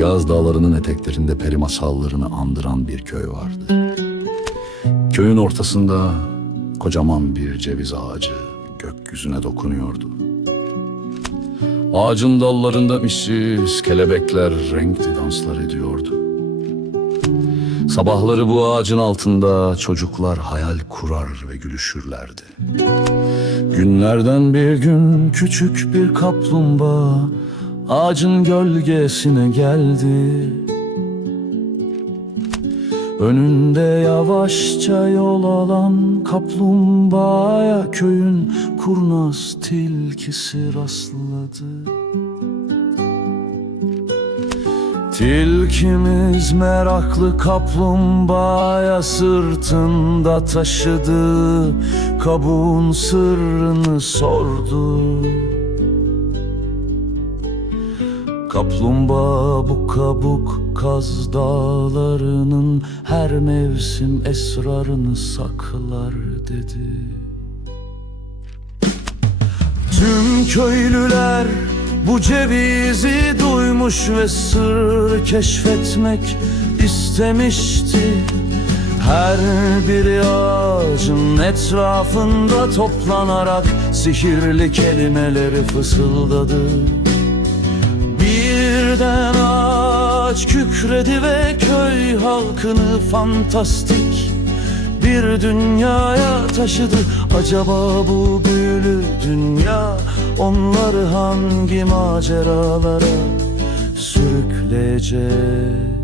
Yaz dağlarının eteklerinde peri masallarını andıran bir köy vardı. Köyün ortasında kocaman bir ceviz ağacı gökyüzüne dokunuyordu. Ağacın dallarında missiz kelebekler renkli danslar ediyordu. Sabahları bu ağacın altında çocuklar hayal kurar ve gülüşürlerdi. Günlerden bir gün küçük bir kaplumbağa ağacın gölgesine geldi. Önünde yavaşça yol alan kaplumbağaya köyün kurnaz tilkisi rastladı. Tilkimiz meraklı kaplumbağaya sırtında taşıdı Kabuğun sırrını sordu. Kaplumbağa bu kabuk kaz dağlarının Her mevsim esrarını saklar dedi. Tüm köylüler bu cevizi duymuş ve sır keşfetmek istemişti. Her biri ağacın etrafında toplanarak sihirli kelimeleri fısıldadı. Birden ağaç kükredi ve köy halkını fantastik bir dünyaya taşıdı. Acaba bu büyülü dünya onları hangi maceralara sürükleyecek?